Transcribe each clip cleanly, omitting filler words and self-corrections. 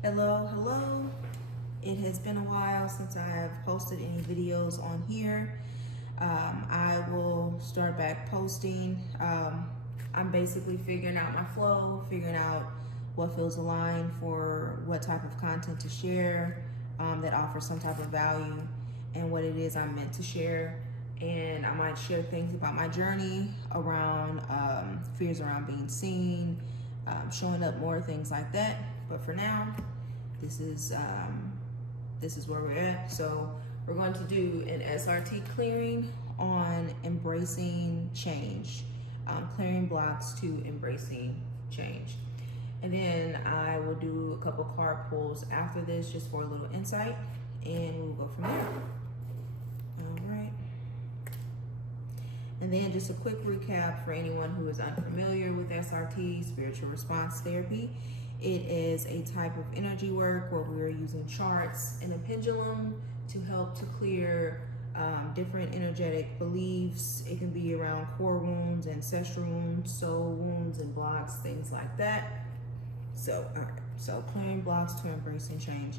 Hello. It has been a while since I have posted any videos on here. I will start back posting. I'm basically figuring out my flow, figuring out what feels aligned for what type of content to share that offers some type of value and what it is I'm meant to share. And I might share things about my journey around fears around being seen, showing up more, things like that. But for now, this is where we're at. So we're going to do an SRT clearing on embracing change, clearing blocks to embracing change. And then I will do a couple card pulls after this just for a little insight, and we'll go from there. All right. And then just a quick recap for anyone who is unfamiliar with SRT, spiritual response therapy. It is a type of energy work where we're using charts and a pendulum to help to clear different energetic beliefs. It can be around core wounds, ancestral wounds, soul wounds, and blocks, things like that. So, all right. So clearing blocks to embracing change.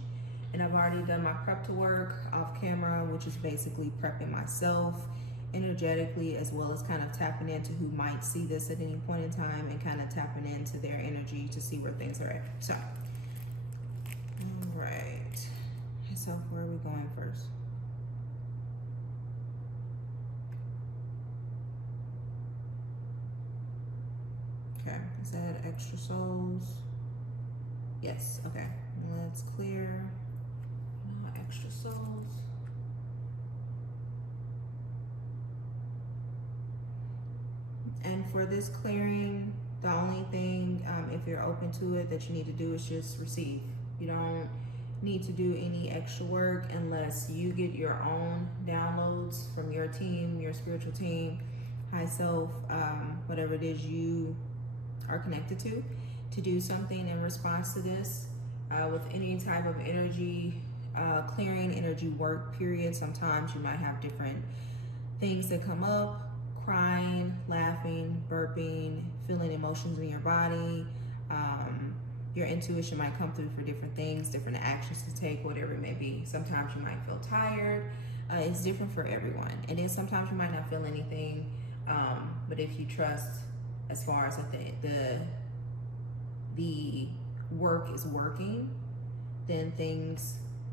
And I've already done my prep to work off camera, which is basically prepping myself energetically, as well as kind of tapping into who might see this at any point in time and kind of tapping into their energy to see where things are at. So, all right. So where are we going first? Okay, is that extra souls? Yes, okay. Let's clear extra souls. And for this clearing, the only thing, if you're open to it, that you need to do is just receive. You don't need to do any extra work unless you get your own downloads from your team, your spiritual team, high self, whatever it is you are connected to do something in response to this. With any type of energy, clearing energy work period, sometimes you might have different things that come up. Crying, laughing, burping, feeling emotions in your body. Your intuition might come through for different things, different actions to take, whatever it may be. Sometimes you might feel tired. It's different for everyone. And then sometimes you might not feel anything, but if you trust as far as that the work is working, then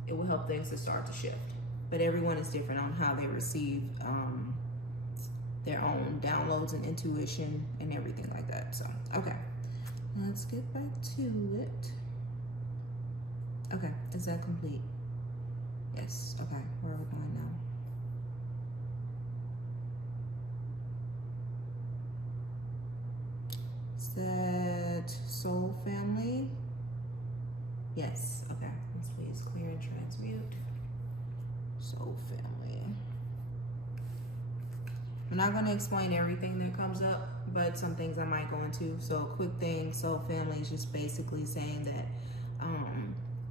it will help things to start to shift. But everyone is different on how they receive their own downloads and intuition and everything like that. So, okay, let's get back to it. Okay, is that complete? Yes, okay, where are we going now? Is that soul family? Yes, okay, let's please clear and transmute. Soul family. I'm not going to explain everything that comes up, but some things I might go into. So a quick thing, soul family is just basically saying that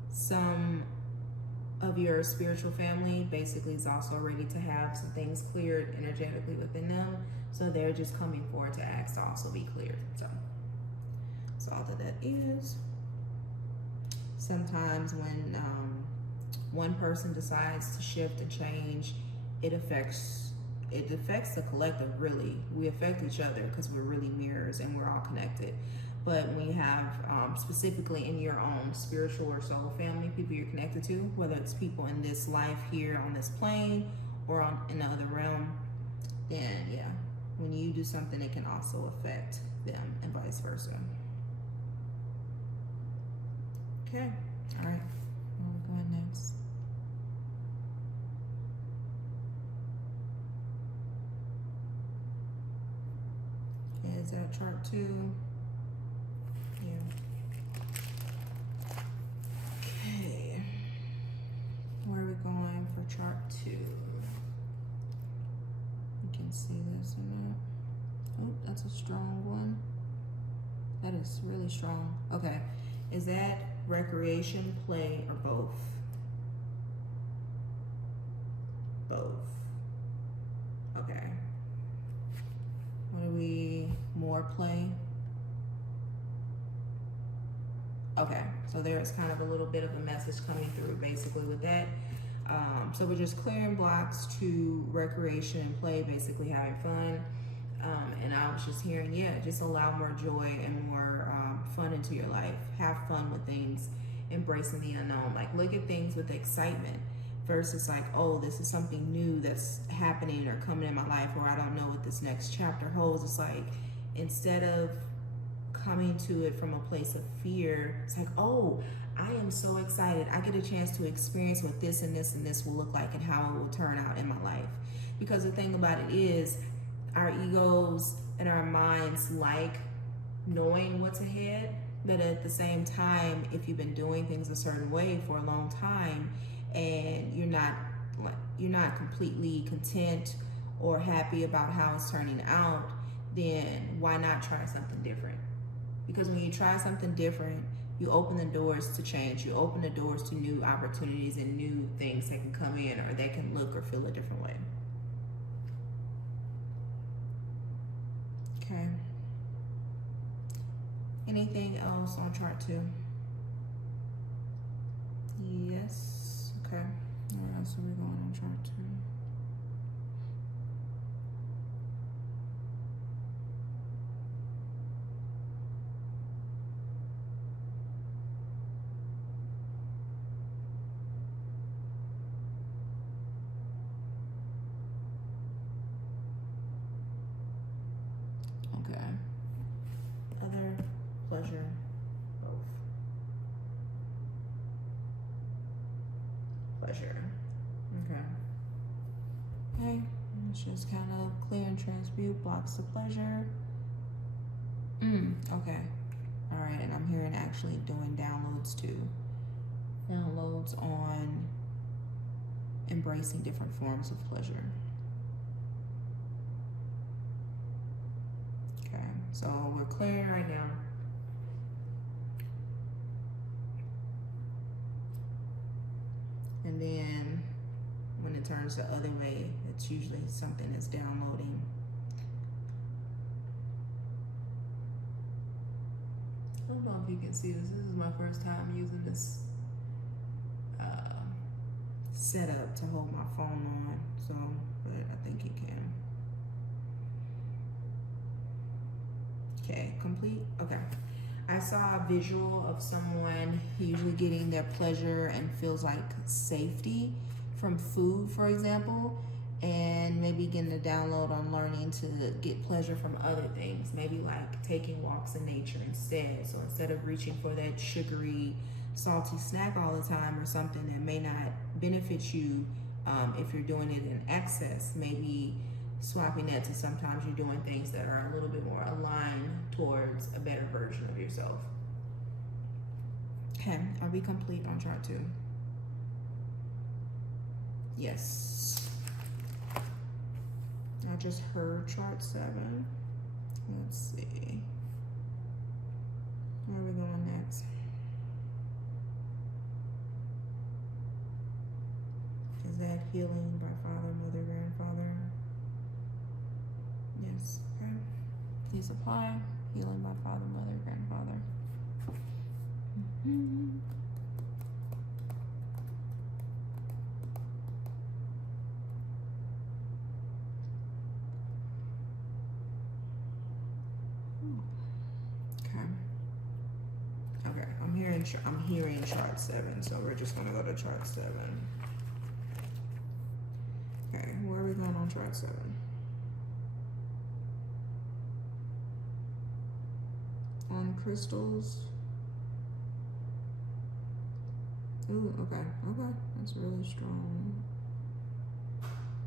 some of your spiritual family basically is also ready to have some things cleared energetically within them. So they're just coming forward to ask to also be cleared. So that's all that is. Sometimes when one person decides to shift and change, it affects the collective, really. We affect each other because we're really mirrors and we're all connected. But when you have specifically in your own spiritual or soul family, people you're connected to, whether it's people in this life here on this plane or in the other realm, then yeah, when you do something, it can also affect them and vice versa. Okay, all right, where are we going next? Is that chart 2? Yeah. Okay. Where are we going for chart 2? You can see this or not. Oh, that's a strong one. That is really strong. Okay. Is that recreation, play, or both? Both. Okay. What are we, more play? Okay, so there's kind of a little bit of a message coming through basically with that. So we're just clearing blocks to recreation and play, basically having fun. And I was just hearing, yeah, just allow more joy and more fun into your life. Have fun with things, embracing the unknown. Like, look at things with excitement versus like, oh, this is something new that's happening or coming in my life, or I don't know what this next chapter holds. It's like, instead of coming to it from a place of fear, it's like, oh, I am so excited. I get a chance to experience what this and this and this will look like and how it will turn out in my life. Because the thing about it is, our egos and our minds like knowing what's ahead, but at the same time, if you've been doing things a certain way for a long time and you're not completely content or happy about how it's turning out, then why not try something different? Because when you try something different, you open the doors to change. You open the doors to new opportunities and new things that can come in, or they can look or feel a different way. Okay. Anything else on chart 2? Yes. Okay. Where else are we going on chart 2? Okay. Other, pleasure, both. Pleasure. Okay. Okay. Let's just kind of clear and transmute blocks of pleasure. Okay. All right. And I'm hearing actually doing downloads too. Downloads on embracing different forms of pleasure. Okay, so we're clearing right now. And then when it turns the other way, it's usually something that's downloading. I don't know if you can see this. This is my first time using this setup to hold my phone on, so, but I think you can. Okay, complete. Okay. I saw a visual of someone usually getting their pleasure and feels like safety from food, for example, and maybe getting a download on learning to get pleasure from other things, maybe like taking walks in nature instead. So instead of reaching for that sugary, salty snack all the time, or something that may not benefit you if you're doing it in excess, maybe swapping that to sometimes you're doing things that are a little bit more aligned towards a better version of yourself. Okay, are we complete on chart 2? Yes. I just heard chart 7. Let's see. Where are we going next? Is that healing by father, mother, grandfather? Yes. Okay. Please apply. Healing by father, mother, grandfather. Okay. Okay. I'm hearing chart 7, so we're just gonna go to chart 7. Okay. Where are we going on chart 7? On crystals. Ooh, okay, okay, that's really strong.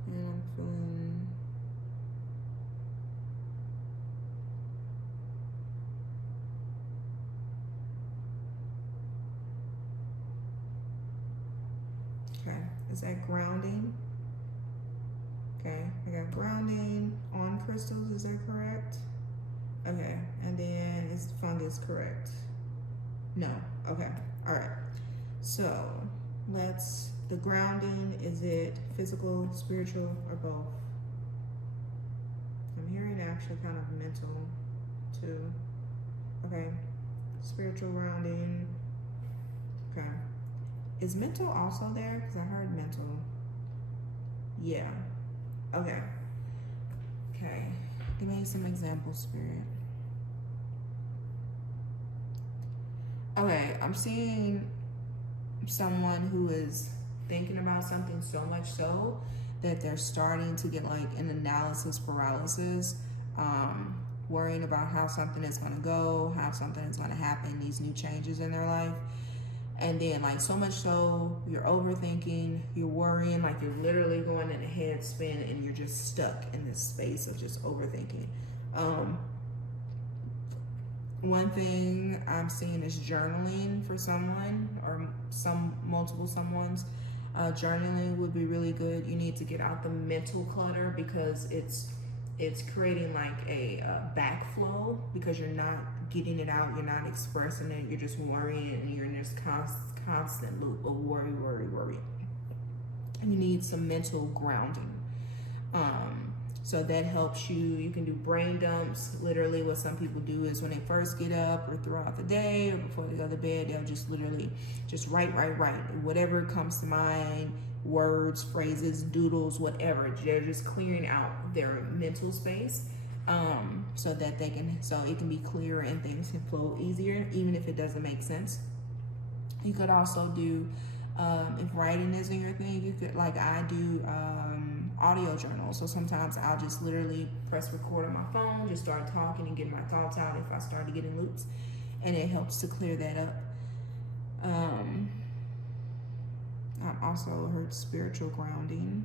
And I'm feeling okay, is that grounding? Okay, I got grounding on crystals, is that correct? Okay, and then is fungus correct? No, okay, all right. So the grounding, is it physical, spiritual, or both? I'm hearing actually kind of mental too. Okay, spiritual grounding, Okay. Is mental also there? Because I heard mental. Yeah. Okay. Okay. Give me some examples, Spirit. Okay, I'm seeing someone who is thinking about something so much so that they're starting to get like an analysis paralysis, worrying about how something is going to go, how something is going to happen, these new changes in their life. And then like so much so you're overthinking, you're worrying, like you're literally going in a head spin and you're just stuck in this space of just overthinking. One thing I'm seeing is journaling for someone or multiple someone's. Journaling would be really good. You need to get out the mental clutter because it's creating like a backflow because you're not getting it out, you're not expressing it, you're just worrying and you're in this constant loop of worry. You need some mental grounding. So that helps you. You can do brain dumps. Literally what some people do is when they first get up or throughout the day or before they go to bed, they'll just literally just write. Whatever comes to mind, words, phrases, doodles, whatever. They're just clearing out their mental space so that so it can be clearer and things can flow easier, even if it doesn't make sense. You could also do, if writing isn't your thing, you could, like I do, audio journal. So sometimes I'll just literally press record on my phone, just start talking and get my thoughts out if I start to get in loops, and it helps to clear that up. I've also heard spiritual grounding,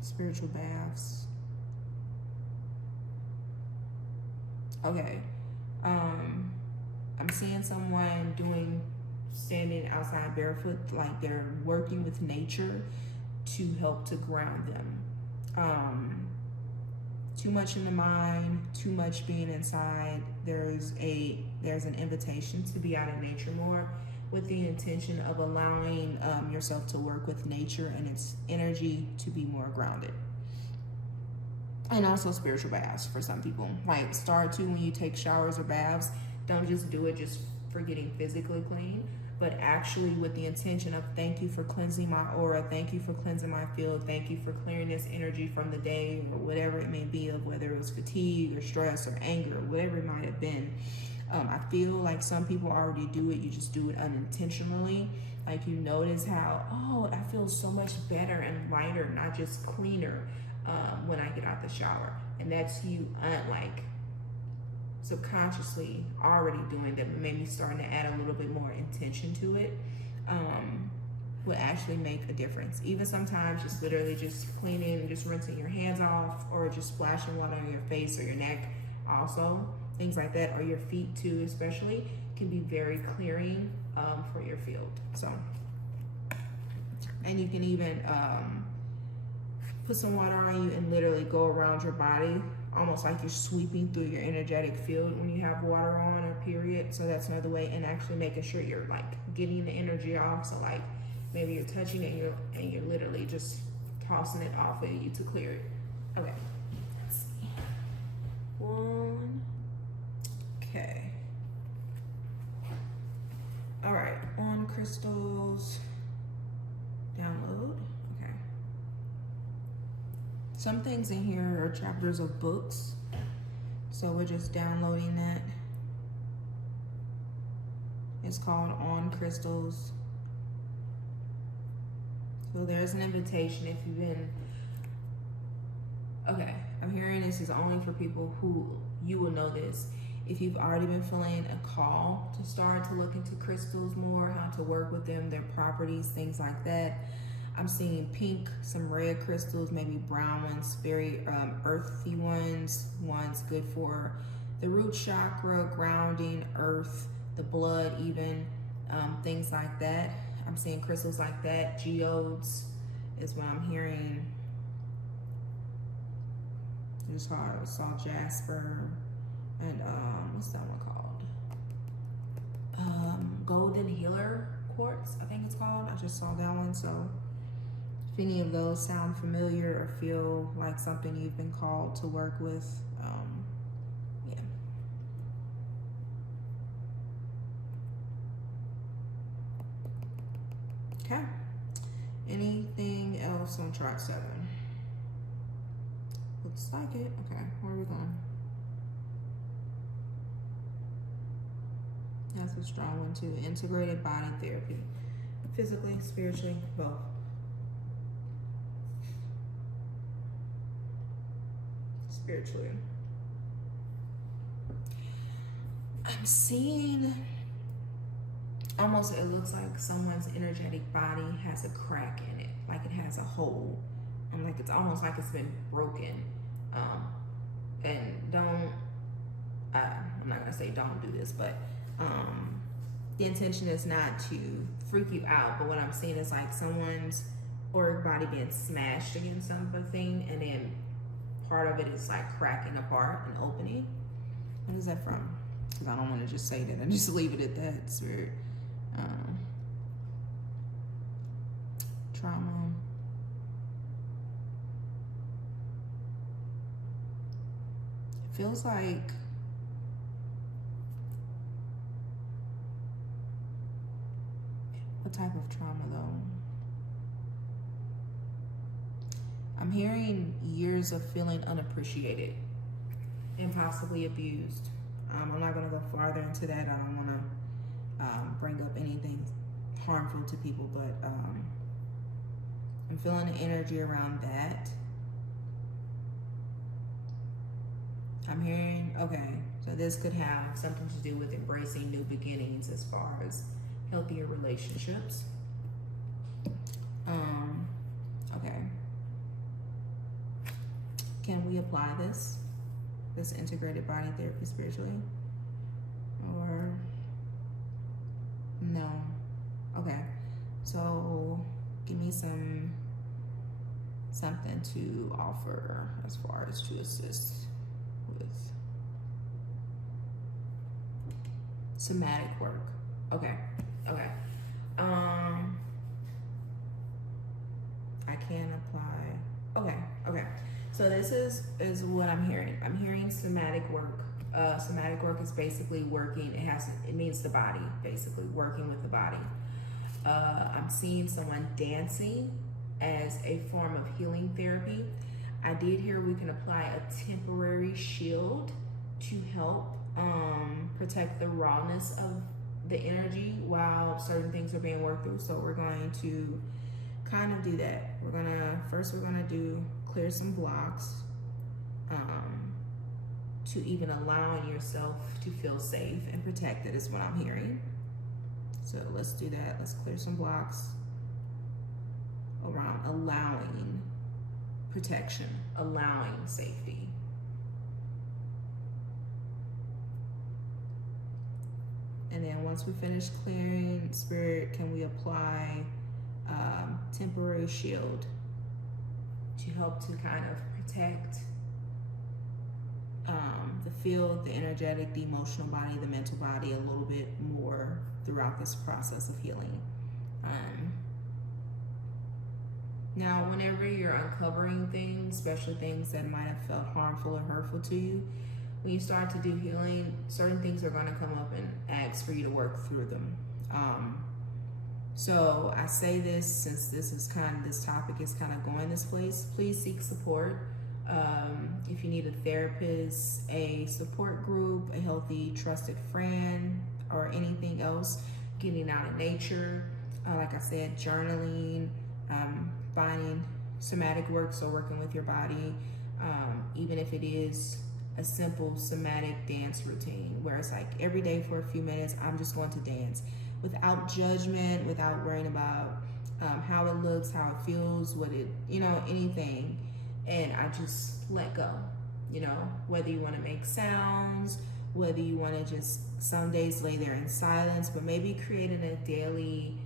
spiritual baths. Okay. I'm seeing someone standing outside barefoot, like they're working with nature to help to ground them. Too much in the mind, too much being inside. There's an invitation to be out in nature more with the intention of allowing yourself to work with nature and its energy to be more grounded. And also spiritual baths for some people. Like start to, when you take showers or baths, don't just do it just for getting physically clean, but actually with the intention of thank you for cleansing my aura, thank you for cleansing my field, thank you for clearing this energy from the day or whatever it may be, of whether it was fatigue or stress or anger or whatever it might have been. I feel like some people already do it, you just do it unintentionally. Like you notice how, oh, I feel so much better and lighter, not just cleaner when I get out the shower. And that's you like subconsciously already doing that, maybe starting to add a little bit more intention to it would actually make a difference. Even sometimes just literally just cleaning, just rinsing your hands off or just splashing water on your face or your neck also, things like that, or your feet too especially, can be very clearing for your field. So, and you can even put some water on you and literally go around your body, almost like you're sweeping through your energetic field when you have water on, or period. So that's another way, and actually making sure you're like getting the energy off. So like maybe you're touching it and you're literally just tossing it off of you to clear it. Okay. Let's see. One. Okay. All right. On crystals. Download. Okay. Some things in here are chapters of books, so we're just downloading that. It's called On Crystals. So there's an invitation if you've been, okay, I'm hearing this is only for people who, you will know this, if you've already been feeling a call to start to look into crystals more, how to work with them, their properties, things like that. I'm seeing pink, some red crystals, maybe brown ones, very earthy ones good for the root chakra, grounding, earth, the blood even, things like that. I'm seeing crystals like that. Geodes is what I'm hearing. Just saw jasper and what's that one called? Golden healer quartz, I think it's called. I just saw that one. So if any of those sound familiar or feel like something you've been called to work with, yeah. Okay. Anything else on chart 7? Looks like it. Okay, where are we going? That's a strong one too. Integrated body therapy. Physically, spiritually, both. Spiritually. I'm seeing almost, it looks like someone's energetic body has a crack in it, like it has a hole. I'm like, it's almost like it's been broken. And don't, I'm not gonna say don't do this, but the intention is not to freak you out, but what I'm seeing is like someone's auric body being smashed against something, and then part of it is like cracking apart and opening. What is that from? Because I don't want to just say that. I just leave it at that. It's weird. Trauma. It feels like what type of trauma though? I'm hearing years of feeling unappreciated and possibly abused. I'm not going to go farther into that. I don't want to bring up anything harmful to people, but I'm feeling the energy around that. I'm hearing, okay, so this could have something to do with embracing new beginnings as far as healthier relationships. Okay. Can we apply this integrated body therapy spiritually? Or no? Okay. So give me something to offer as far as to assist with somatic work. Okay. I can apply. Okay. So this is what I'm hearing. I'm hearing somatic work. Somatic work is basically working. It means the body, basically working with the body. I'm seeing someone dancing as a form of healing therapy. I did hear we can apply a temporary shield to help protect the rawness of the energy while certain things are being worked through. So we're going to kind of do that. We're gonna do clear some blocks to even allowing yourself to feel safe and protected is what I'm hearing. So let's do that. Let's clear some blocks around allowing protection, allowing safety. And then once we finish clearing, Spirit, can we apply temporary shield to help to kind of protect the field, the energetic, the emotional body, the mental body a little bit more throughout this process of healing. Now, whenever you're uncovering things, especially things that might have felt harmful or hurtful to you, when you start to do healing, certain things are going to come up and ask for you to work through them. So I say this since this topic is kind of going this place. Please seek support. If you need a therapist, a support group, a healthy, trusted friend, or anything else, getting out in nature, like I said, journaling, finding somatic work, so working with your body, even if it is a simple somatic dance routine where it's like every day for a few minutes, I'm just going to dance without judgment, without worrying about how it looks, how it feels, anything. And I just let go, whether you want to make sounds, whether you want to just some days lay there in silence, but maybe creating a daily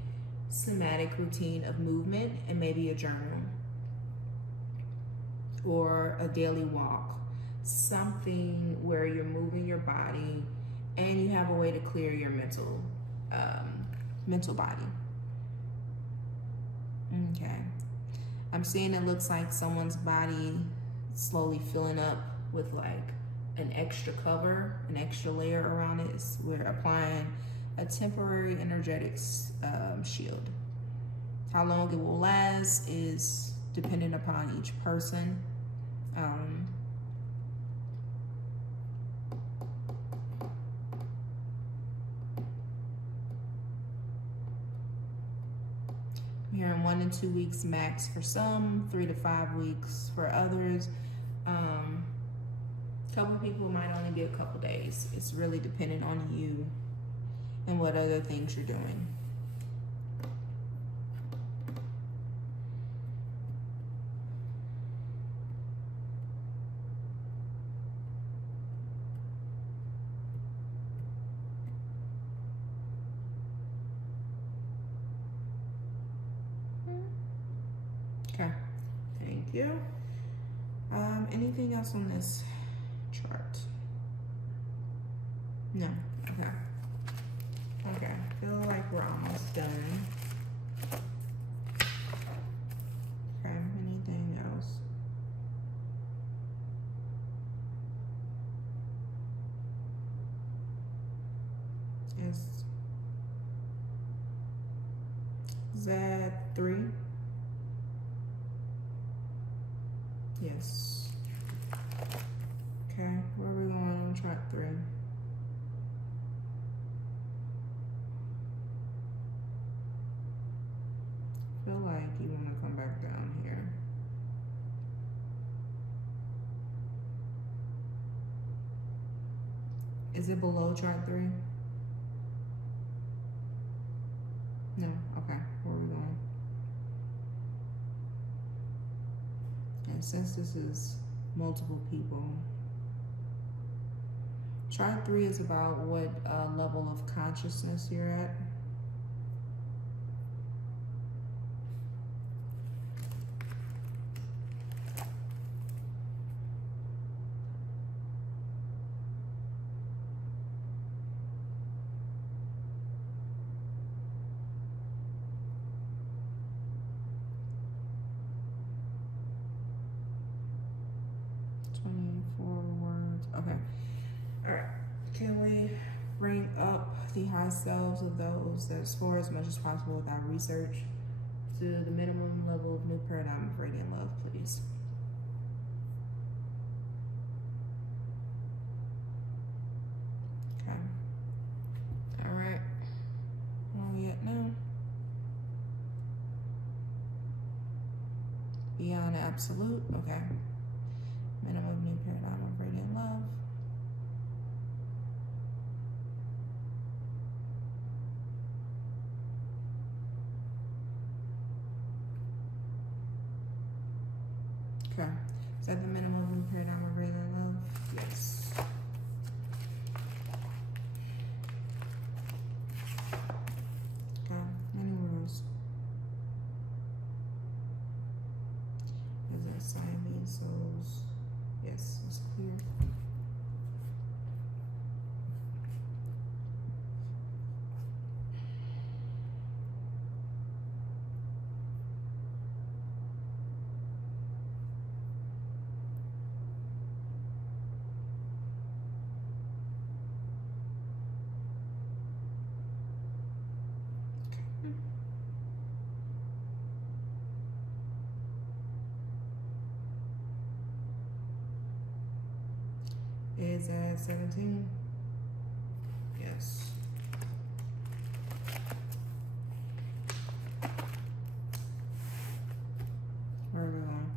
somatic routine of movement and maybe a journal or a daily walk, something where you're moving your body and you have a way to clear your mental body. Okay. I'm seeing it looks like someone's body slowly filling up with like an extra cover, an extra layer around it. We're applying a temporary energetics shield. How long it will last is dependent upon each person. Here in 1 to 2 weeks max for some, 3 to 5 weeks for others. Couple people might only be a couple days. It's really dependent on you and what other things you're doing. Okay, thank you. Anything else on this chart? No, okay. Okay, I feel like we're almost done. Okay, anything else? Is that 3? Yes. Okay, where are we going on track 3? Feel like you want to come back down here. Is it below track 3? No, okay, where are we going? And since this is multiple people, chart 3 is about what level of consciousness you're at. Okay. All right. Can we bring up the high selves of those that explore as much as possible without research to the minimum level of new paradigm of radiant love, please? Okay. All right. Where are we at now? Beyond absolute. Okay. Minimum new paradigm of radiant love. Okay. Is that the minimum new paradigm of radiant love? Yes. Okay. Anywhere else? Is that Siamese souls? Yes, it's clear. Is at 17? Yes. Where are we going?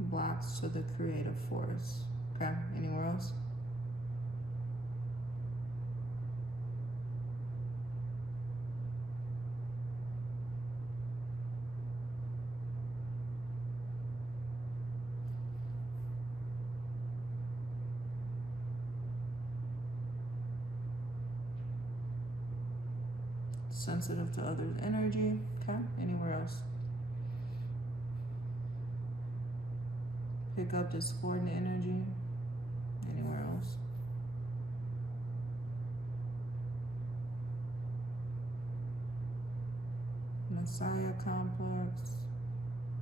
Blocks to the creative force. Okay, anywhere else? Sensitive to others' energy. Okay, anywhere else? Pick up discordant energy. Anywhere else? Messiah complex.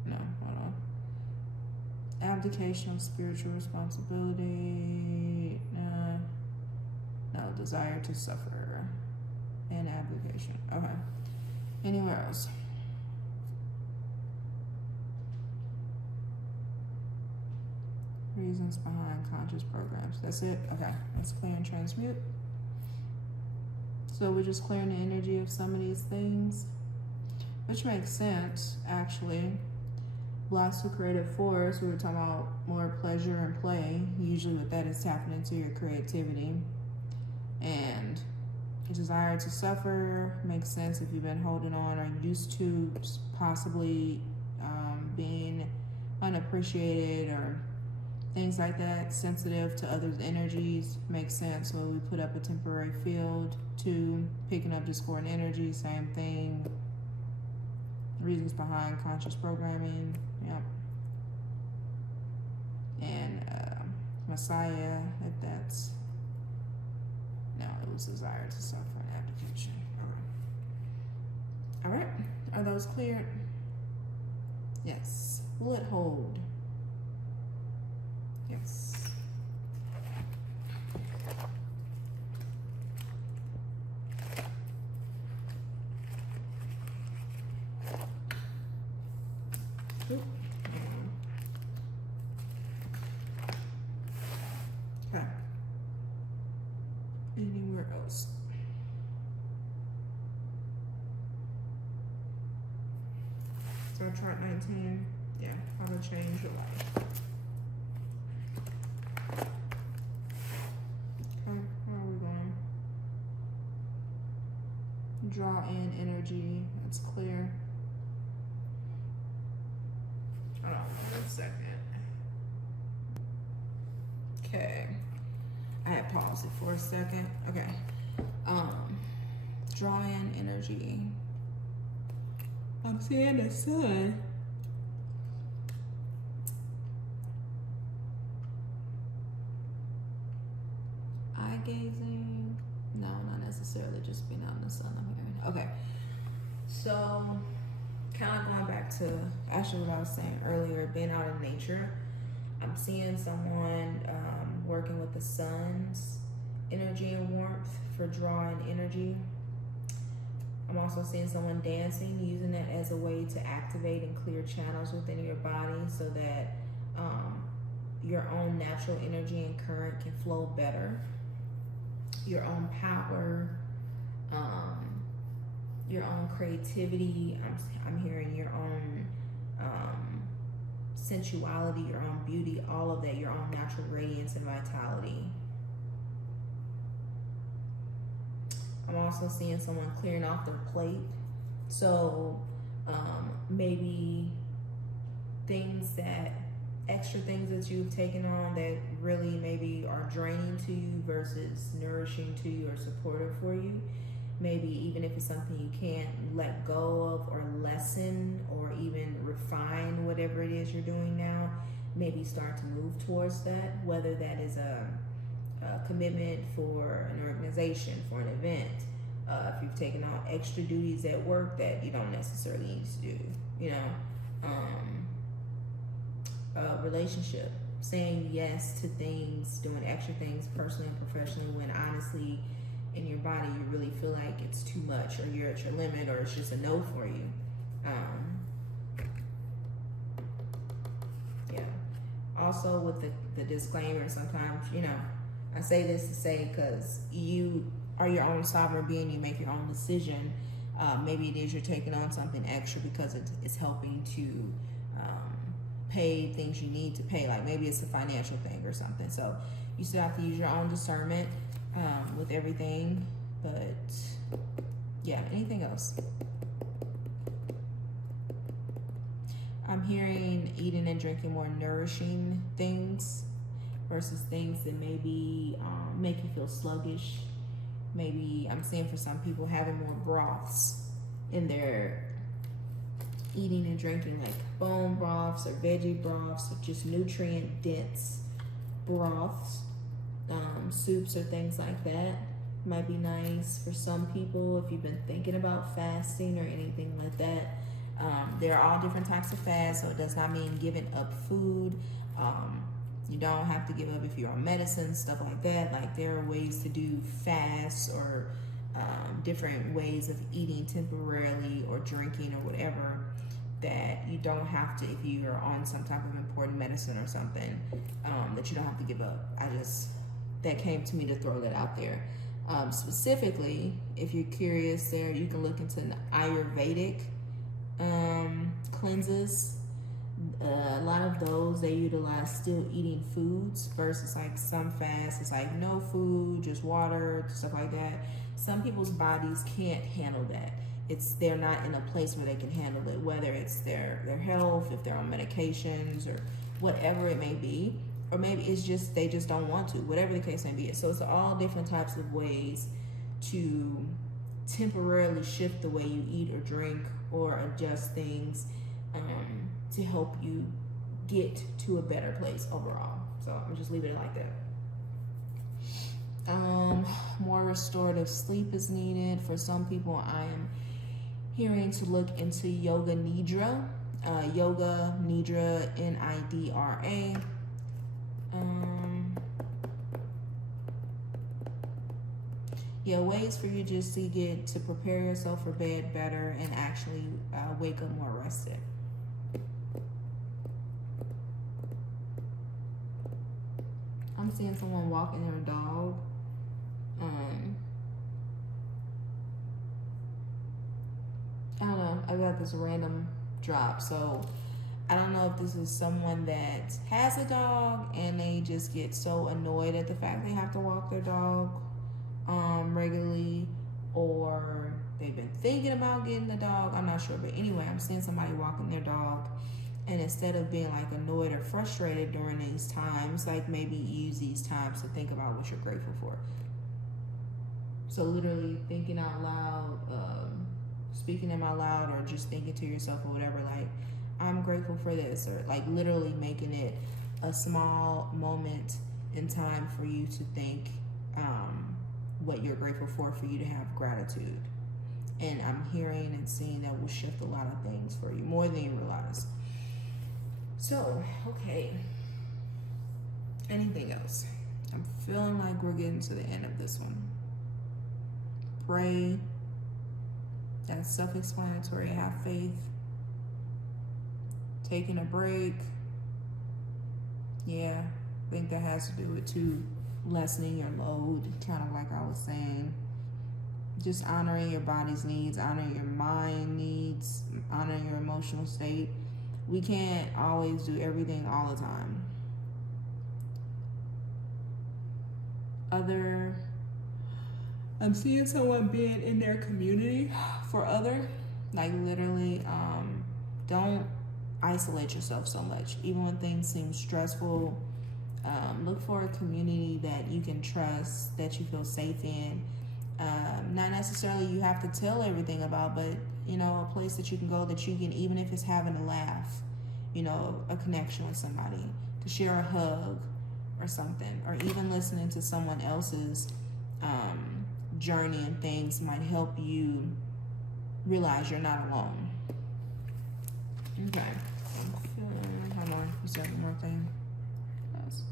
No, hold on. Abdication of spiritual responsibility. No, desire to suffer. and application. Okay. Anywhere else? Reasons behind conscious programs. That's it? Okay. Let's clear and transmute. So we're just clearing the energy of some of these things, which makes sense, actually. Blocks to creative force, we were talking about more pleasure and play. Usually with that is tapping into your creativity. And desire to suffer makes sense if you've been holding on or used to possibly being unappreciated or things like that. Sensitive to others' energies makes sense. So we put up a temporary field. 2, picking up discordant energy, same thing. Reasons behind conscious programming. Yep. And Messiah, if that's, no, it was desire to suffer an application. Okay. All right. Are those cleared? Yes. Will it hold? Yes. Oop. Okay. Anywhere else? So chart 19, yeah, how to change your life. Okay, how are we going? Draw in energy, it's clear. Hold on 1 second. Okay. I had paused it for a second. Okay. Draw in energy. I'm seeing the sun. Eye gazing. No, not necessarily just being out in the sun, I'm hearing. Okay. So kind of going back to actually what I was saying earlier, being out in nature. I'm seeing someone working with the sun's energy and warmth for drawing energy. I'm also seeing someone dancing, using that as a way to activate and clear channels within your body so that your own natural energy and current can flow better. Your own power, your own creativity. I'm hearing your own sensuality, your own beauty, all of that, your own natural radiance and vitality. I'm also seeing someone clearing off their plate. So maybe extra things that you've taken on that really maybe are draining to you versus nourishing to you or supportive for you. Maybe even if it's something you can't let go of or lessen or even refine whatever it is you're doing now, maybe start to move towards that, whether that is a commitment for an organization, for an event, if you've taken on extra duties at work that you don't necessarily need to do, you know, relationship, saying yes to things, doing extra things personally and professionally when honestly in your body you really feel like it's too much or you're at your limit or it's just a no for you. Yeah. Also with the disclaimer, sometimes, you know, I say this to say because you are your own sovereign being, you make your own decision. Maybe it is you're taking on something extra because it's helping to pay things you need to pay, like maybe it's a financial thing or something. So you still have to use your own discernment with everything. But yeah, anything else? I'm hearing eating and drinking more nourishing things versus things that maybe make you feel sluggish. Maybe I'm seeing for some people having more broths in their eating and drinking, like bone broths or veggie broths or just nutrient dense broths, soups or things like that. Might be nice for some people if you've been thinking about fasting or anything like that. There are all different types of fasts, so it does not mean giving up food. You don't have to give up if you're on medicine, stuff like that. Like there are ways to do fasts or different ways of eating temporarily or drinking or whatever, that you don't have to, if you are on some type of important medicine or something, that you don't have to give up. That came to me to throw that out there. Specifically, if you're curious there, you can look into the Ayurvedic cleanses. A lot of those, they utilize still eating foods versus like some fasts. It's like no food, just water, stuff like that. Some people's bodies can't handle that. They're not in a place where they can handle it, whether it's their health, if they're on medications or whatever it may be, or maybe it's just they just don't want to, whatever the case may be. So it's all different types of ways to temporarily shift the way you eat or drink or adjust things to help you get to a better place overall. So I'm just leaving it like that. More restorative sleep is needed. For some people, I am hearing to look into yoga nidra. Yoga nidra, Nidra. Yeah, ways for you just to prepare yourself for bed better and actually wake up more rested. I'm seeing someone walking their dog. I don't know, I got this random drop, so I don't know if this is someone that has a dog and they just get so annoyed at the fact they have to walk their dog regularly, or they've been thinking about getting a dog. I'm not sure, but anyway, I'm seeing somebody walking their dog, and instead of being like annoyed or frustrated during these times, like maybe use these times to think about what you're grateful for. So literally thinking out loud, speaking them out loud, or just thinking to yourself or whatever, like, I'm grateful for this, or like literally making it a small moment in time for you to think what you're grateful for you to have gratitude. And I'm hearing and seeing that will shift a lot of things for you, more than you realize. So, okay. Anything else? I'm feeling like we're getting to the end of this one. Pray. That's self-explanatory. Have faith. Taking a break. Yeah, I think that has to do with too lessening your load, kind of like I was saying. Just honoring your body's needs, honoring your mind needs, honoring your emotional state. We can't always do everything all the time. I'm seeing someone being in their community for like literally, don't isolate yourself so much. Even when things seem stressful, look for a community that you can trust, that you feel safe in. Not necessarily you have to tell everything about, but a place that you can go that you can, even if it's having a laugh, a connection with somebody, to share a hug or something, or even listening to someone else's journey and things might help you realize you're not alone. Okay. Hold on. You said one more thing. Yes.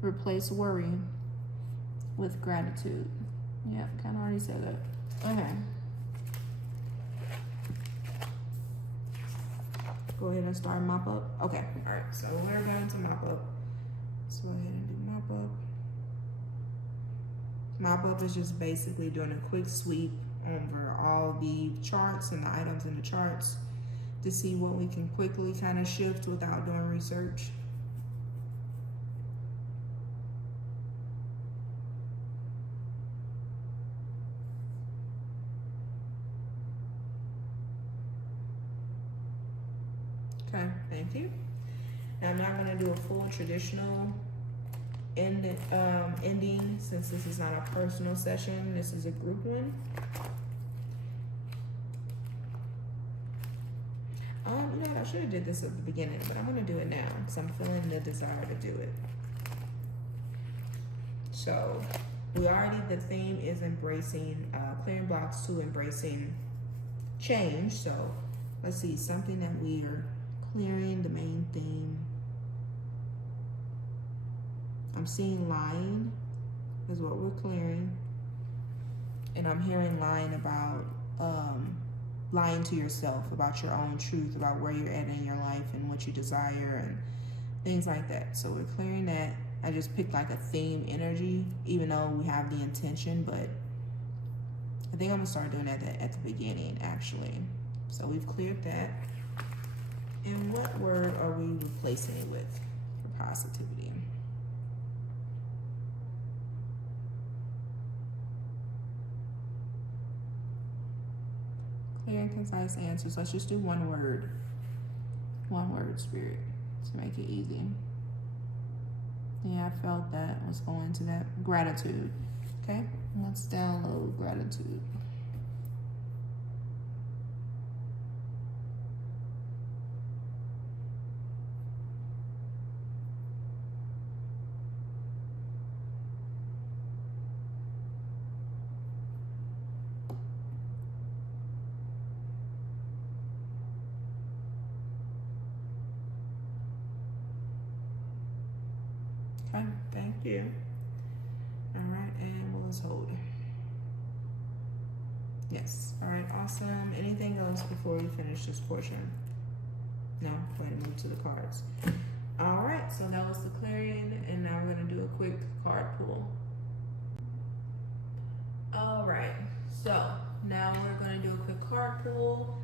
Replace worry with gratitude. Yeah, kind of already said that. Okay. Go ahead and start mop up. Okay. All right. So we're going to mop up. Let's go ahead and do mop up. Mop up is just basically doing a quick sweep over all the charts and the items in the charts to see what we can quickly kind of shift without doing research. Okay, thank you. Now I'm not going to do a full traditional ending, since this is not a personal session. This is a group one. You know what? I should have did this at the beginning, but I'm going to do it now because I'm feeling the desire to do it. So the theme is embracing, clearing blocks to embracing change. So let's see, something that we are clearing, the main theme. I'm seeing lying is what we're clearing. And I'm hearing lying about, lying to yourself about your own truth, about where you're at in your life and what you desire and things like that. So we're clearing that. I just picked like a theme energy, even though we have the intention, but I think I'm gonna start doing that at the beginning, actually. So we've cleared that. And what word are we replacing it with for positivity? Clear and concise answers. Let's just do one word. One word, Spirit, to make it easy. Yeah, I felt that. Let's go into that. Gratitude. Okay, let's download gratitude. Okay, thank you. All right, and let's hold. Yes. All right, awesome. Anything else before we finish this portion? No, go ahead and move to the cards. All right, so that was the clearing, and now we're gonna do a quick card pull. All right, so now we're gonna do a quick card pull.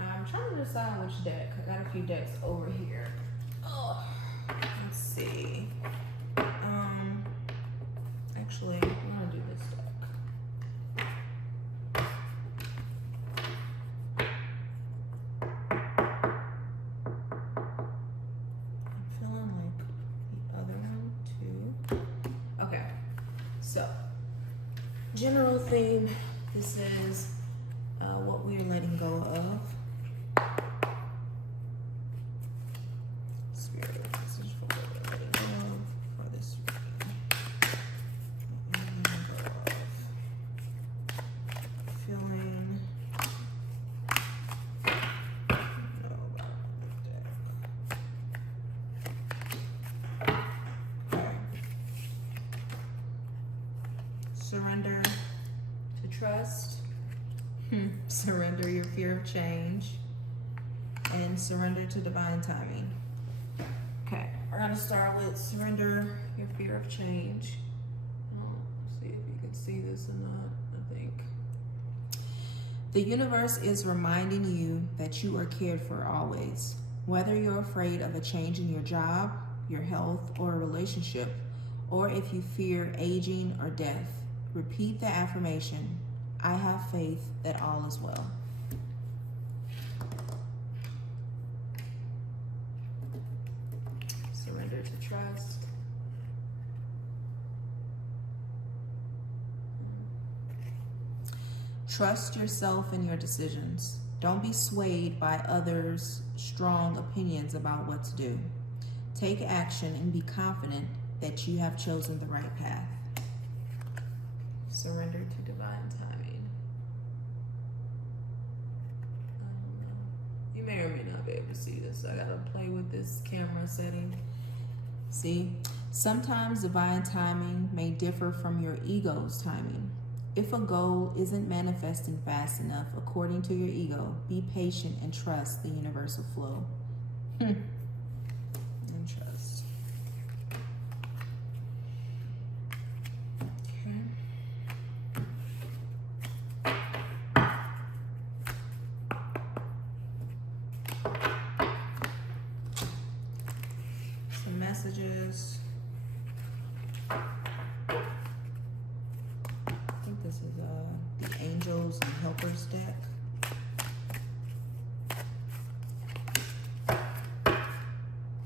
I'm trying to decide which deck. I got a few decks over here. Oh, let's see. Actually, I'm gonna do this deck. I'm feeling like the other one too. Okay, so general theme. This is what we're letting go of. Spirit, this is for what we're letting go of for this feeling. Surrender to trust. Surrender your fear of change. And surrender to divine timing. Okay, we're gonna start with surrender your fear of change. Let's see if you can see this or not, I think. The universe is reminding you that you are cared for always. Whether you're afraid of a change in your job, your health, or a relationship, or if you fear aging or death, repeat the affirmation, I have faith that all is well. Surrender to trust. Trust yourself and your decisions. Don't be swayed by others' strong opinions about what to do. Take action and be confident that you have chosen the right path. Surrender to divine timing. I don't know. You may or may not be able to see this. I gotta play with this camera setting. See? Sometimes divine timing may differ from your ego's timing. If a goal isn't manifesting fast enough according to your ego, be patient and trust the universal flow. And trust. Some messages. I think this is the Angels and Helpers deck.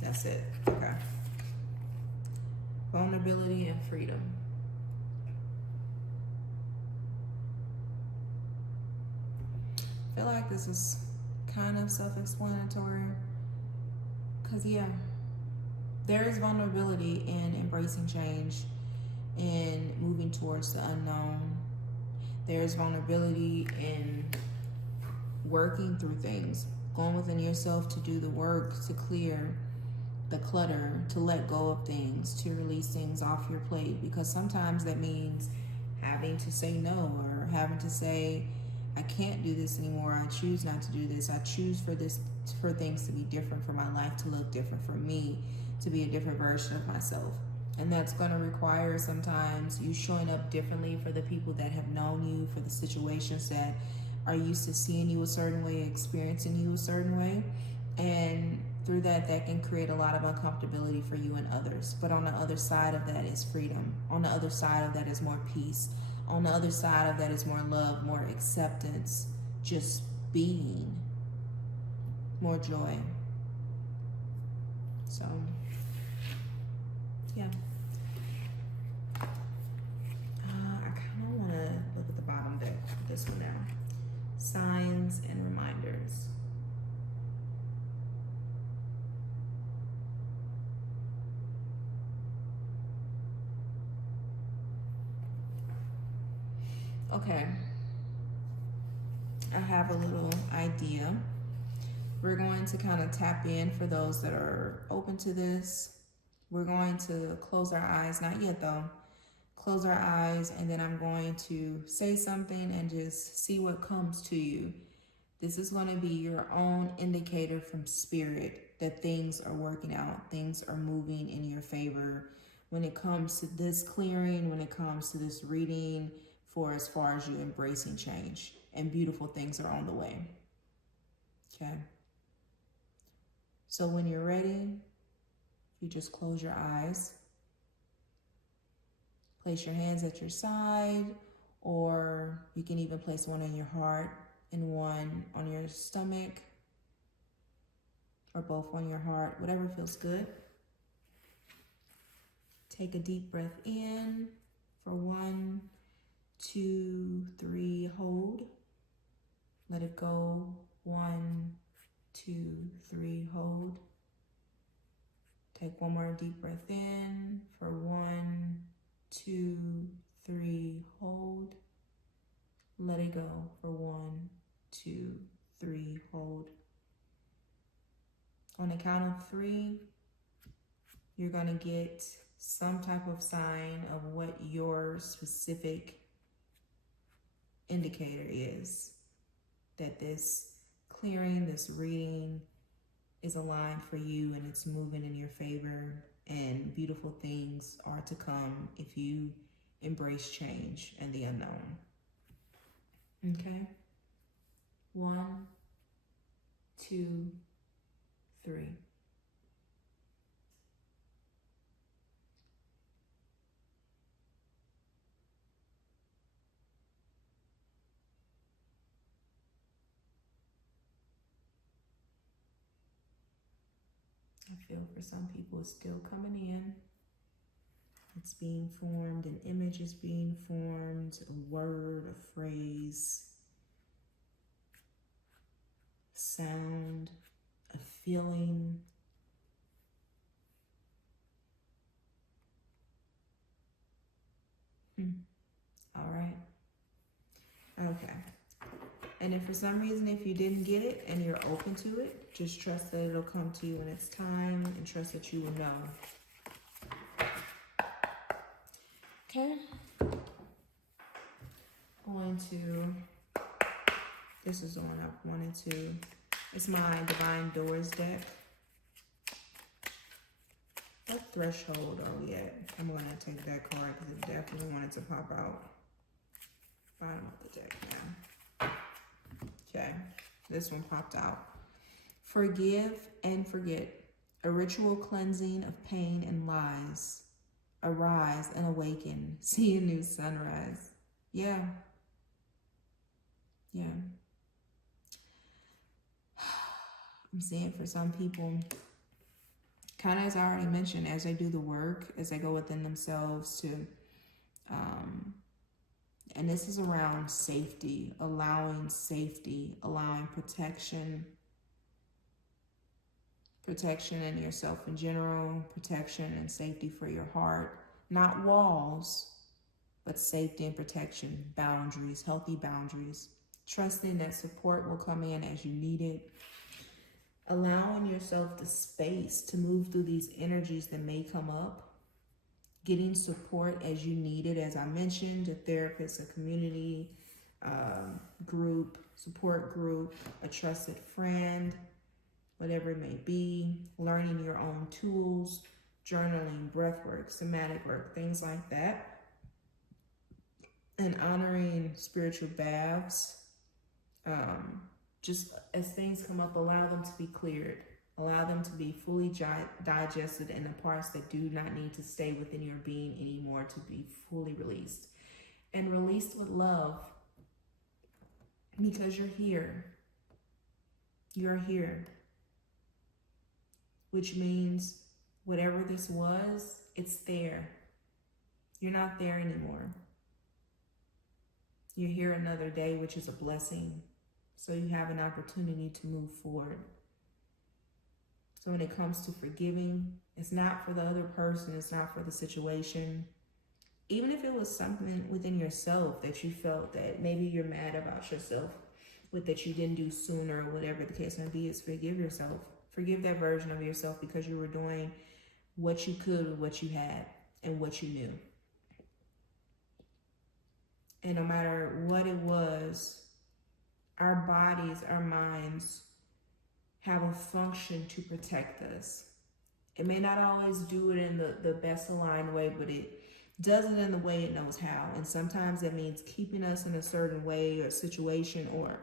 That's it. Okay. Vulnerability and freedom. I feel like this is kind of self-explanatory. Because, yeah, there is vulnerability in embracing change and moving towards the unknown. There's vulnerability in working through things, going within yourself to do the work to clear the clutter, to let go of things, to release things off your plate, because sometimes that means having to say no, or having to say, I can't do this anymore. I choose not to do this. I choose for things to be different, for my life to look different, for me to be a different version of myself. And that's going to require sometimes you showing up differently for the people that have known you, for the situations that are used to seeing you a certain way, experiencing you a certain way. And through that can create a lot of uncomfortability for you and others. But on the other side of that is freedom. On the other side of that is more peace. On the other side of that is more love, more acceptance, just being, more joy. So, yeah. I kind of want to look at the bottom deck of this one now. Signs and reminders. Okay, I have a little idea. We're going to kind of tap in for those that are open to this. We're going to close our eyes, not yet though. Close our eyes, and then I'm going to say something and just see what comes to you. This is going to be your own indicator from spirit that things are working out, things are moving in your favor when it comes to this clearing, when it comes to this reading, for as far as you embracing change, and beautiful things are on the way. Okay. So when you're ready, you just close your eyes, place your hands at your side, or you can even place one on your heart and one on your stomach, or both on your heart, whatever feels good. Take a deep breath in for 1, 2, 3, hold. Let it go. 1, 2, 3, hold. Take one more deep breath in for 1, 2, 3, hold. Let it go for 1, 2, 3, hold. On the count of 3, you're gonna get some type of sign of what your specific indicator is, that this clearing, this reading is aligned for you and it's moving in your favor, and beautiful things are to come if you embrace change and the unknown. Okay? 1, 2, 3. I feel for some people it's still coming in. It's being formed, an image is being formed, a word, a phrase, a sound, a feeling. All right. Okay. And if for some reason, if you didn't get it and you're open to it, just trust that it'll come to you when it's time, and trust that you will know. Okay. Going to, this is the one I wanted to, it's my Divine Doors deck. What threshold are we at? I'm going to take that card because it definitely wanted to pop out. Bottom of the deck now. Okay, this one popped out. Forgive and forget. A ritual cleansing of pain and lies. Arise and awaken. See a new sunrise. Yeah. Yeah. I'm seeing for some people, kind of as I already mentioned, as they do the work, as they go within themselves to, and this is around safety, allowing protection in yourself in general, protection and safety for your heart, not walls, but safety and protection, boundaries, healthy boundaries, trusting that support will come in as you need it, allowing yourself the space to move through these energies that may come up, getting support as you need it. As I mentioned, a therapist, a community group, support group, a trusted friend, whatever it may be, learning your own tools, journaling, breath work, somatic work, things like that. And honoring spiritual baths. Just as things come up, allow them to be cleared. Allow them to be fully digested, and the parts that do not need to stay within your being anymore to be fully released. And released with love. Because you're here. You're here. Which means whatever this was, it's there. You're not there anymore. You're here another day, which is a blessing. So you have an opportunity to move forward. So when it comes to forgiving, it's not for the other person, it's not for the situation. Even if it was something within yourself that you felt that maybe you're mad about yourself with, that you didn't do sooner, or whatever the case may be, is forgive yourself. Forgive that version of yourself, because you were doing what you could with what you had and what you knew. And no matter what it was, our bodies, our minds have a function to protect us. It may not always do it in the best aligned way, but it does it in the way it knows how. And sometimes that means keeping us in a certain way or situation, or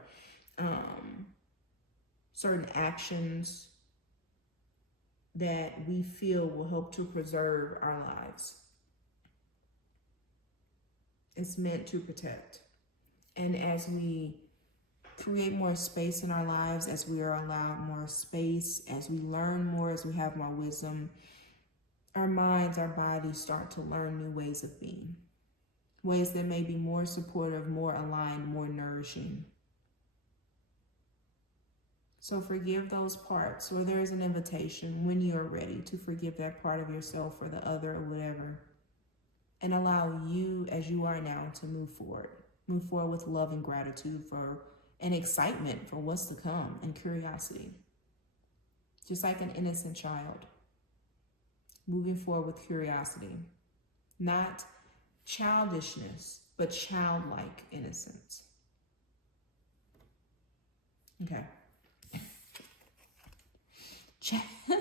certain actions that we feel will help to preserve our lives. It's meant to protect. And as we create more space in our lives, as we are allowed more space, as we learn more, as we have more wisdom, our minds, our bodies start to learn new ways of being. Ways that may be more supportive, more aligned, more nourishing. So forgive those parts, or there is an invitation when you are ready to forgive that part of yourself or the other or whatever. And allow you, as you are now, to move forward. Move forward with love and gratitude for and excitement for what's to come, and curiosity. Just like an innocent child. Moving forward with curiosity. Not childishness, but childlike innocence. Okay. Let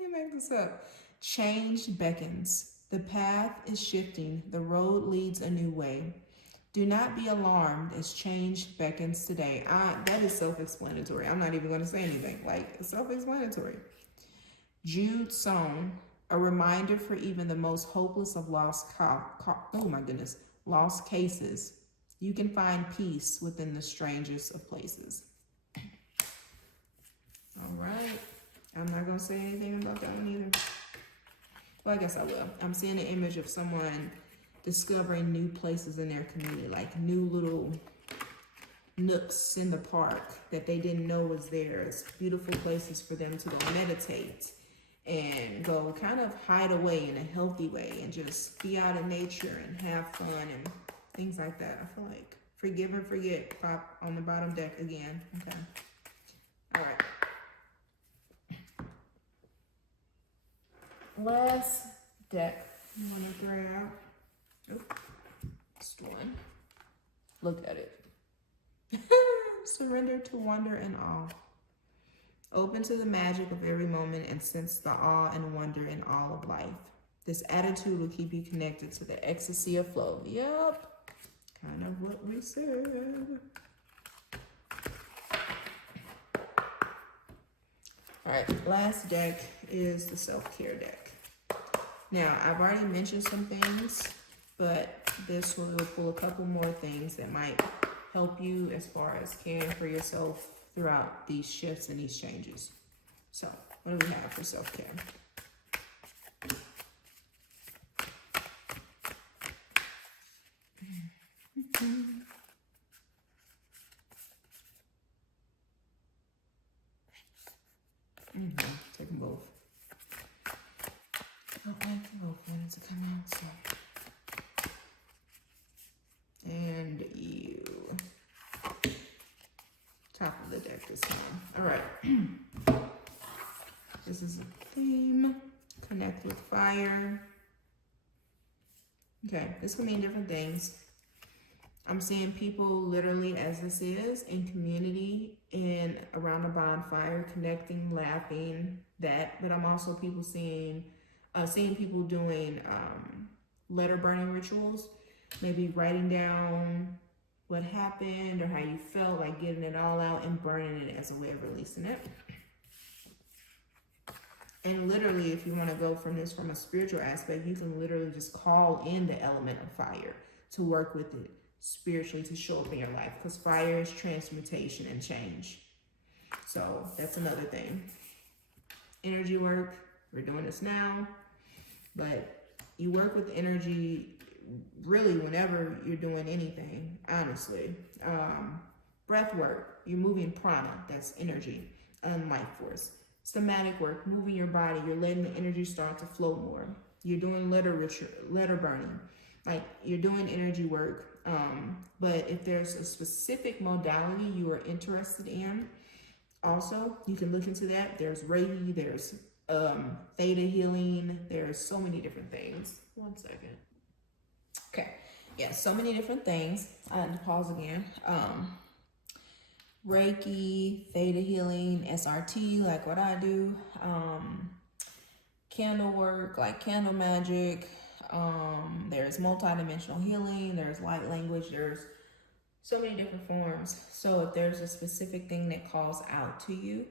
me make this up. Change beckons. The path is shifting. The road leads a new way. Do not be alarmed as change beckons today. That is self-explanatory. I'm not even going to say anything. Like, it's self-explanatory. Jude Song, a reminder for even the most hopeless of lost cases. You can find peace within the strangest of places. All right. I'm not going to say anything about that one either. Well, I guess I will. I'm seeing an image of someone discovering new places in their community, like new little nooks in the park that they didn't know was there. It's beautiful places for them to go meditate and go kind of hide away in a healthy way and just be out in nature and have fun and things like that. I feel like forgive and forget pop on the bottom deck again. Okay. All right. Last deck you want to throw out. Oh, this one. Look at it. Surrender to wonder and awe. Open to the magic of every moment and sense the awe and wonder in all of life. This attitude will keep you connected to the ecstasy of flow. Yep. Kind of what we said. All right, last deck is the self-care deck. Now, I've already mentioned some things, but this one will pull a couple more things that might help you as far as caring for yourself throughout these shifts and these changes. So, what do we have for self-care? Take them both. I don't like the both ones to come out, so. And you. All right. This is a theme. Connect with fire. Okay, this can mean different things. I'm seeing people literally, as this is, in community and around a bonfire, connecting, laughing, that. But I'm also seeing people doing letter burning rituals, maybe writing down what happened or how you felt, like getting it all out and burning it as a way of releasing it. And literally, if you want to go from a spiritual aspect, you can literally just call in the element of fire to work with it spiritually, to show up in your life, because fire is transmutation and change. So that's another thing. Energy work, we're doing this now, but you work with energy really whenever you're doing anything, honestly. Breath work, you're moving prana, that's energy and life force. Somatic work, moving your body, you're letting the energy start to flow more. You're doing letter burning, like you're doing energy work. But if there's a specific modality you are interested in, also you can look into that. There's Reiki, there's theta healing, there's so many different things. 1 second. Okay, yeah, so many different things. I had to pause again. Reiki, theta healing, SRT, like what I do, candle work, like candle magic. There's multidimensional healing, there's light language, there's so many different forms. So if there's a specific thing that calls out to you,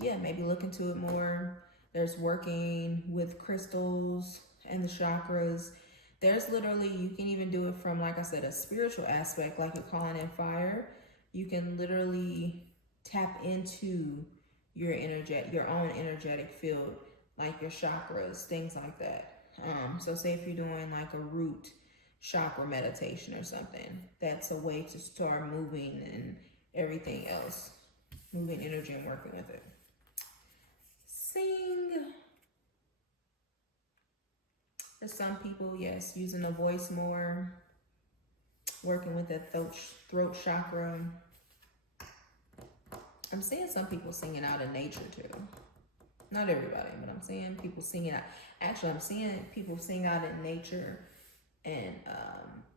yeah, maybe look into it more. There's working with crystals and the chakras. There's literally, you can even do it from, like I said, a spiritual aspect, like you're calling in fire. You can literally tap into your own energetic field, like your chakras, things like that. So say if you're doing like a root chakra meditation or something, that's a way to start moving and everything else, moving energy and working with it. Sing. For some people, yes, using the voice more, working with the throat chakra. I'm seeing some people singing out in nature too. Not everybody, but I'm seeing people singing out. Actually, I'm seeing people sing out in nature and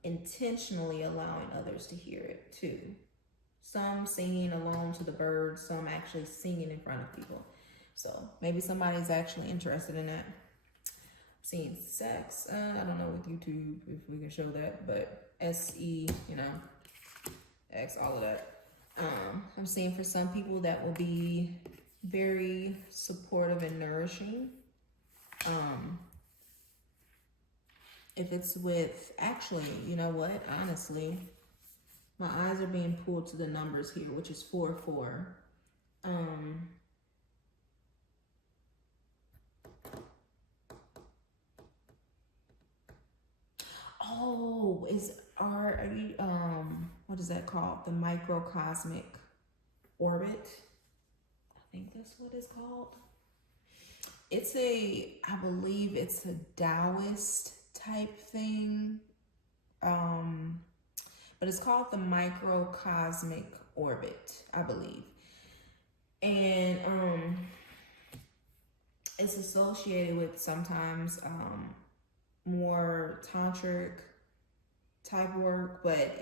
intentionally allowing others to hear it too. Some singing alone to the birds, some actually singing in front of people. So maybe somebody's actually interested in that. Seeing sex, I don't know with YouTube if we can show that, but SE, X, all of that. I'm seeing for some people that will be very supportive and nourishing. If it's with, actually, you know what, honestly, my eyes are being pulled to the numbers here, which is 4-4. Oh, are you what is that called? The microcosmic orbit. I think that's what it's called. I believe it's a Taoist type thing. But it's called the microcosmic orbit, I believe. And it's associated with sometimes more tantric type work, but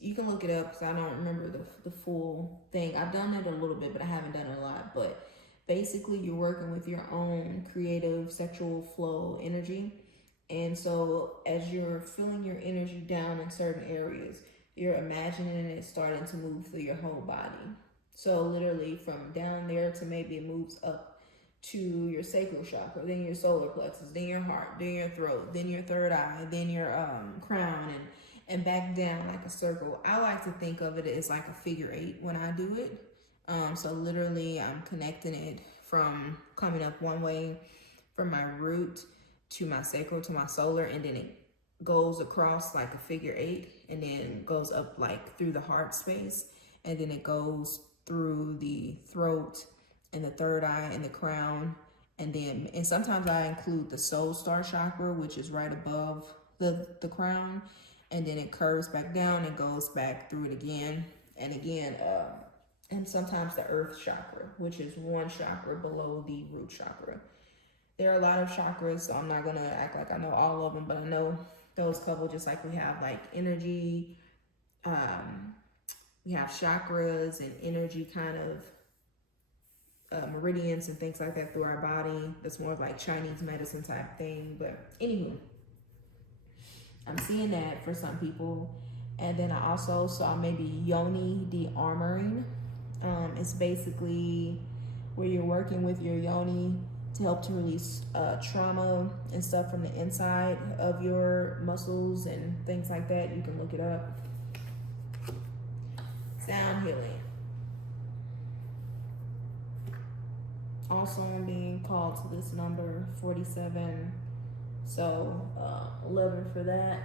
you can look it up because I don't remember the full thing. I've done it a little bit, but I haven't done it a lot. But basically, you're working with your own creative sexual flow energy. And so as you're feeling your energy down in certain areas, you're imagining it starting to move through your whole body. So literally from down there to maybe it moves up to your sacral chakra, then your solar plexus, then your heart, then your throat, then your third eye, then your crown, and back down like a circle. I like to think of it as like a figure 8 when I do it. So literally I'm connecting it from coming up one way from my root to my sacral to my solar, and then it goes across like a figure 8, and then goes up like through the heart space, and then it goes through the throat and the third eye and the crown, and sometimes I include the soul star chakra, which is right above the crown, and then it curves back down and goes back through it again and again. and sometimes the earth chakra, which is one chakra below the root chakra. There are a lot of chakras, so I'm not gonna act like I know all of them, but I know those couple, just like we have like energy, we have chakras and energy kind of meridians and things like that through our body. That's more of like Chinese medicine type thing. But anywho, I'm seeing that for some people. And then I also saw maybe yoni de-armoring. It's basically where you're working with your yoni to help to release trauma and stuff from the inside of your muscles and things like that. You can look it up. Sound healing. Also, I'm being called to this number 47. So 11 for that.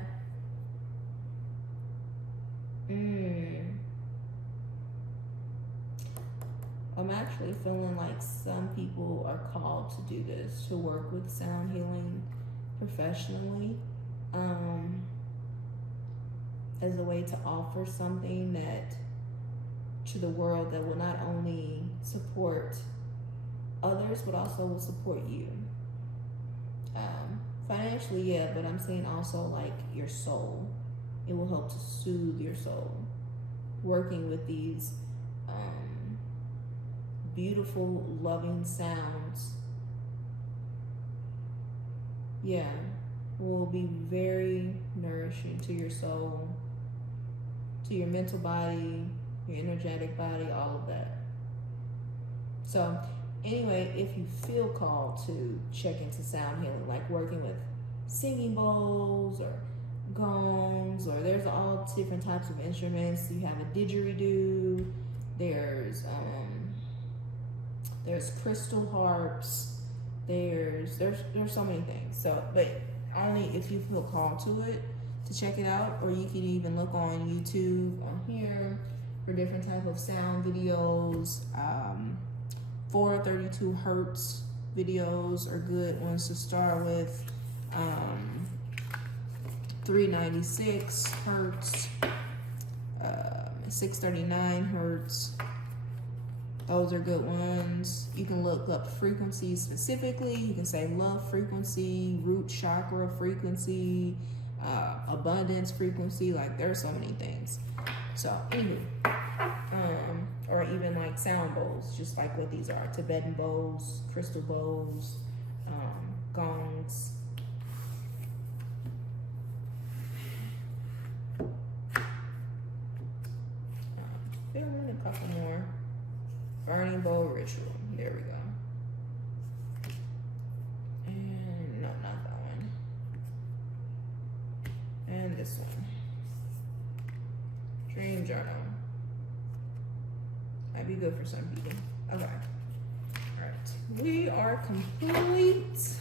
I'm actually feeling like some people are called to do this, to work with sound healing professionally, as a way to offer something that to the world that will not only support others, but also will support you. Financially, yeah, but I'm saying also like your soul. It will help to soothe your soul. Working with these beautiful, loving sounds, yeah, will be very nourishing to your soul, to your mental body, your energetic body, all of that. So anyway, if you feel called to check into sound healing, like working with singing bowls or gongs, or there's all different types of instruments. You have a didgeridoo, there's crystal harps, there's so many things. So, but only if you feel called to it, to check it out. Or you can even look on YouTube on here for different type of sound videos. 432 hertz videos are good ones to start with. 396 hertz, 639 hertz. Those are good ones. You can look up frequencies specifically. You can say love frequency, root chakra frequency, abundance frequency. Like there's so many things. So anyway, or even like sound bowls, just like what these are: Tibetan bowls, crystal bowls, gongs. I think I'm gonna a couple more. Burning bowl ritual. There we go. And no, not that one. And this one. Dream journal. Might be good for some people. Okay. Alright. We are complete.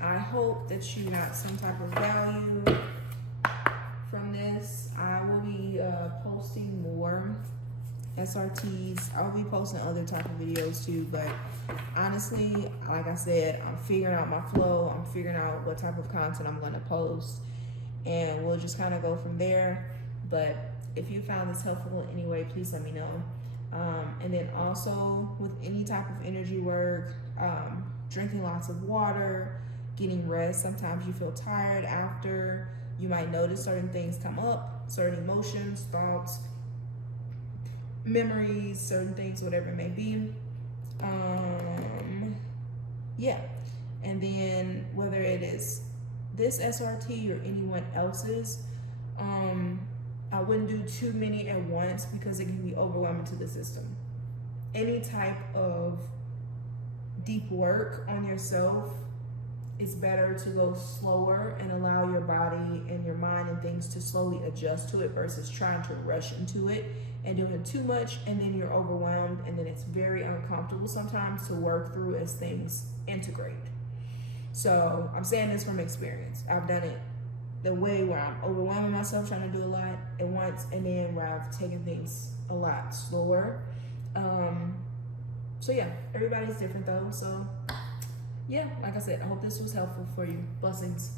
I hope that you got some type of value from this. I will be posting more SRTs. I'll be posting other type of videos too, but honestly, like I said, I'm figuring out my flow. I'm figuring out what type of content I'm going to post, and we'll just kind of go from there. But if you found this helpful in any way, please let me know. And then also with any type of energy work, drinking lots of water, getting rest. Sometimes you feel tired after. You might notice certain things come up, certain emotions, thoughts, memories, certain things, whatever it may be. Yeah. And then whether it is this SRT or anyone else's, I wouldn't do too many at once because it can be overwhelming to the system. Any type of deep work on yourself, it's better to go slower and allow your body and your mind and things to slowly adjust to it versus trying to rush into it and doing too much, and then you're overwhelmed, and then it's very uncomfortable sometimes to work through as things integrate. So I'm saying this from experience. I've done it the way where I'm overwhelming myself trying to do a lot at once, and then where I've taken things a lot slower. So yeah, everybody's different though. So yeah, like I said, I hope this was helpful for you. Blessings.